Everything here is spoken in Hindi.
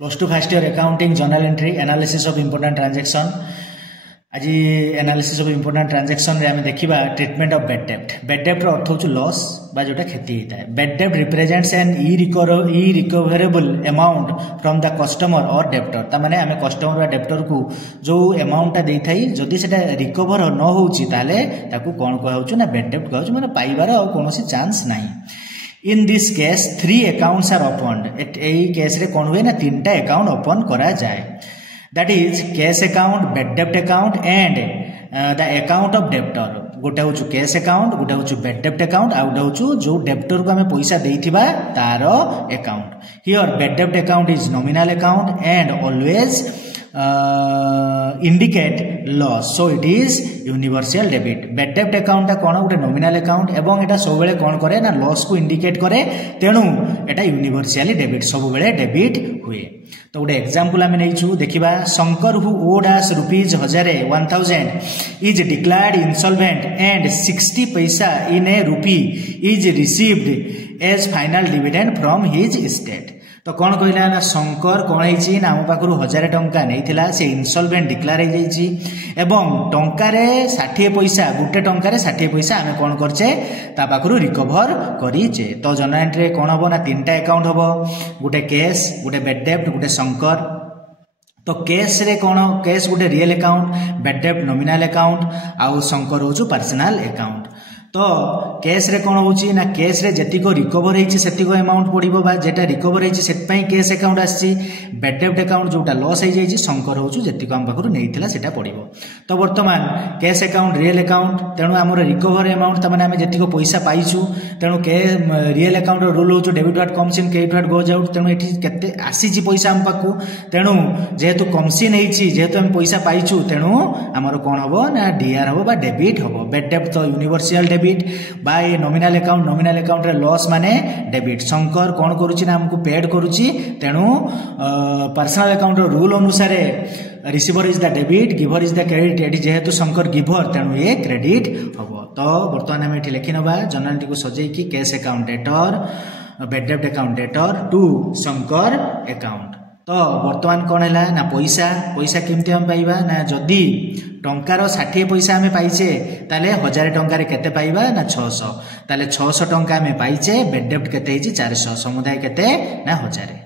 Plus two first year accounting journal entry analysis of important transaction. आज एनालिसिस ऑफ इंपोर्टेंट ट्रांजैक्शन रे आमे देखिबा ट्रीटमेंट ऑफ बैड डेब्ट। बैड डेब्ट रो अर्थ होछु लॉस बा जोटा क्षति होता है। बैड डेब्ट represents an irrecoverable amount from the customer और डेब्टर। ता माने आमे कस्टमर बा डेब्टर को जो अमाउंट ता देई थाई जदी सेटा रिकवर न होउची ताले ताकू कोन कहौ छु ना बैड डेब्ट कहौ छु, माने पाइबार आ कोनोसी चांस नाही। In this case 3 accounts are opened. एई केस रे कोन हुए ना 3टा अकाउंट ओपन करा जाए। That is cash account, bad डेब्ट account and the account of debtor. गोटे हूँ कैश अकाउंट, गोटे हूँ बैड डेब्ट अकाउंट, आ गोटे हूँ जो डेब्टर को आम पैसा देथिबा तार अकाउंट। हियर बैड डेब्ट account is nominal account and always indicate loss, so it is universal debit. Bad डेब्ट अकाउंट कौन गोटे नॉमिनल अकाउंट एवं एटा सब बेले कौन करे ना लॉस को इंडिकेट करे, तेणु एटा यूनिवर्सली डेबिट सब बेले डेबिट हुए। तो गोटे एग्जांपल आमे नैछु देखिबा। Shankar who owed us rupees 1000 is declared insolvent and 60 paisa in a rupee is received as final dividend from his estate. तो कौन कहला ना शंकर कौन है ना आम पाखु 1000 टंका नहीं, से इनसॉल्वेंट डिक्लेयर हो जाइए एवं टंकार 60 पैसा, गोटे टंकार 60 पैसा आम कौन करचे ता पाखु रिकवर करीचे। तो जनरल एंट्री कौन हम ना 3टा अकाउंट हम, गोटे कैश, गोटे बैड डेब्ट, गोटे शंकर। तो कैश रे कौन, कैश गोटे रियल अकाउंट, बैड डेब्ट नॉमिनल अकाउंट, आउ शंकर हूँ पर्सनल अकाउंट। तो कैश रे कौन होची ना कैश रे जतिको रिकवर होईची सेतिको अमाउंट पड़िबो बा जेटा रिकवर होईची सेत पई कैश अकाउंट आसी। बैड डेब्ट अकाउंट जोटा लॉस हो जाईची शंकर होचु जतिको हम पाखरु नेइथिला सेटा पड़िबो। तो वर्तमान कैश अकाउंट रियल अकाउंट, तेणु हमर रिकवर अमाउंट त माने हम जतिको पैसा पाइछु, तेणु के रियल अकाउंट रो रूल होचु debit what comes in credit what goes out. तेणु एठी केते आसीची पैसा हम पाखु, तेणु जेहेतु कम्स इन हेइची, जेहेतु हम पैसा पाइछु, तेणु हमर कोन हबो ना डीआर हबो बा डेबिट हबो। बैड डेब्ट तो universal debit bye nominal account, nominal account रे लॉस माने डेबिट। शंकर कौन करूची ना हमको पेड करूची, तेणु पर्सनल अकाउंट रो रूल अनुसार receiver is the debit, giver is the credit. Eighty जेहेतु शंकर गिवर, तेणु ये क्रेडिट हबो। तो वर्तमान हम एठी लिखि नबा जनरल टी को सजै की कैश अकाउंट डेटर, बैड डेब्ट account debtor to Shankar account. तो वर्तमान कौन है ना पैसा, पैसा केमती हम पाइबा ना जदि टंकार 60 पैसा आम पाइचे ताले 1000 टंकार केते पाइबा ना 600, ताले 600 टंका आम पाइचे, बैड डेब्ट केते 400, समुदाय केते ना 1000।